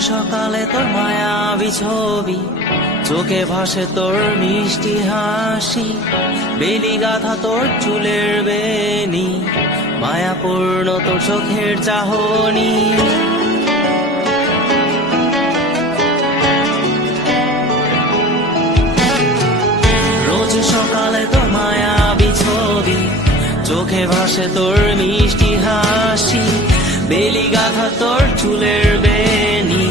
সকালে তোর মায়াবী ছবি, চোখে ভাসে তোর মিষ্টি হাসি, বেলি গাথা তোর চুলের বেনি, মায়াপূর্ণ তোর চোখের চাহনি। রোজ সকালে তোর মায়াবী ছবি, চোখে ভাসে তোর মিষ্টি হাসি, বেলি গাথা তোর চুলের বেনি,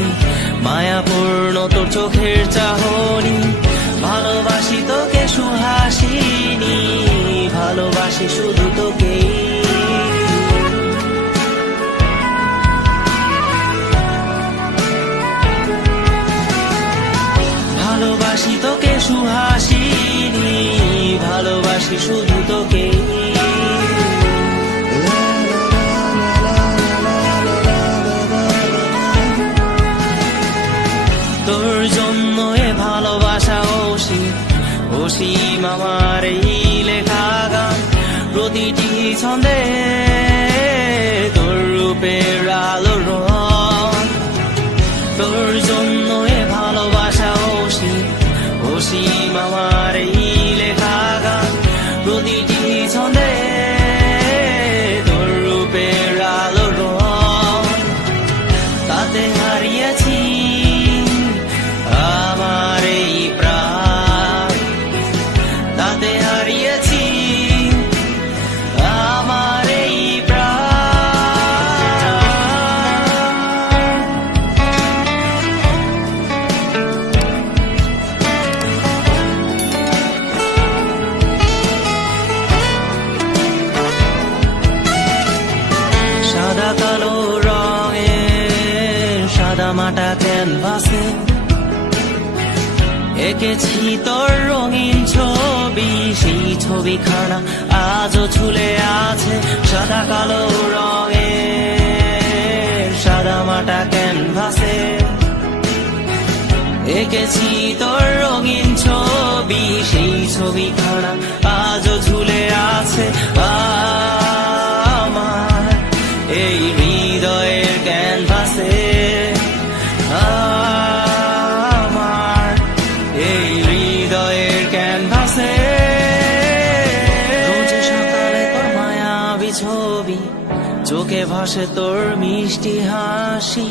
মায়াপূর্ণ তোর চোখের চাহনি। ভালোবাসি তোকে সুহাসিনী, ভালোবাসি শুধু তোকেই। ভালোবাসি তোকে সুহাসিনী, ভালোবাসি শুধু তোকেই। তোর জন্য এ ভালোবাসা অসীম, অসীম আমার এই লেখা গান, প্রতিটি ছন্দে তোর রূপের আলো রং। তোর জন্য এ ভালোবাসা অসীম, অসীম আমার এই লেখা গান, প্রতিটি ছন্দে তোর রূপের আলো রং। তাতে হারিয়েছি আমার এই প্রাণ, তাতে হারিয়েছি আমার এই প্রাণ। সাদা কালো রঙের সাদা মাটা ক্যানভাসে এঁকেছি তোর রঙিন ছবি, সেই ছবিখানা আজও ঝুলে আছে। সাদা কালো রঙের সাদা মাটা ক্যানভাসে এঁকেছি তোর রঙিন ছবি, সেই ছবিখানা আজও ঝুলে আছে আমার এই হৃদয়ের ক্যানভাসে। এই হৃদয়ের ক্যানভাসে রোজ সকালে তোর মায়াবী ছবি, চোখে ভাসে তোর মিষ্টি হাসি,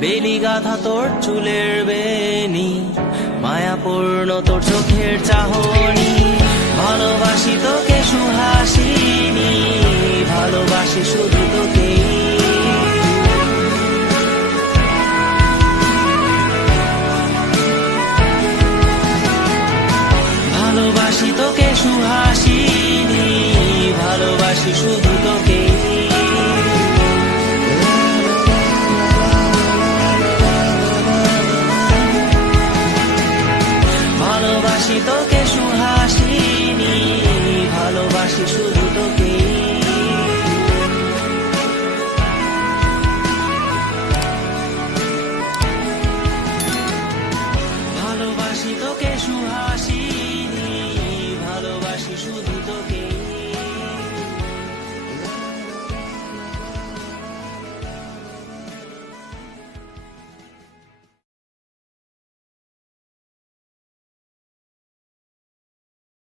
বেলি গাথা তোর চুলের বেনি, মায়াপূর্ণ তোর চোখের চাহনি। ভালোবাসি তোকে সুহাসিনী, ভালোবাসি শুধু তোকেই। ভালোবাসি তোকে সুহাসিনী,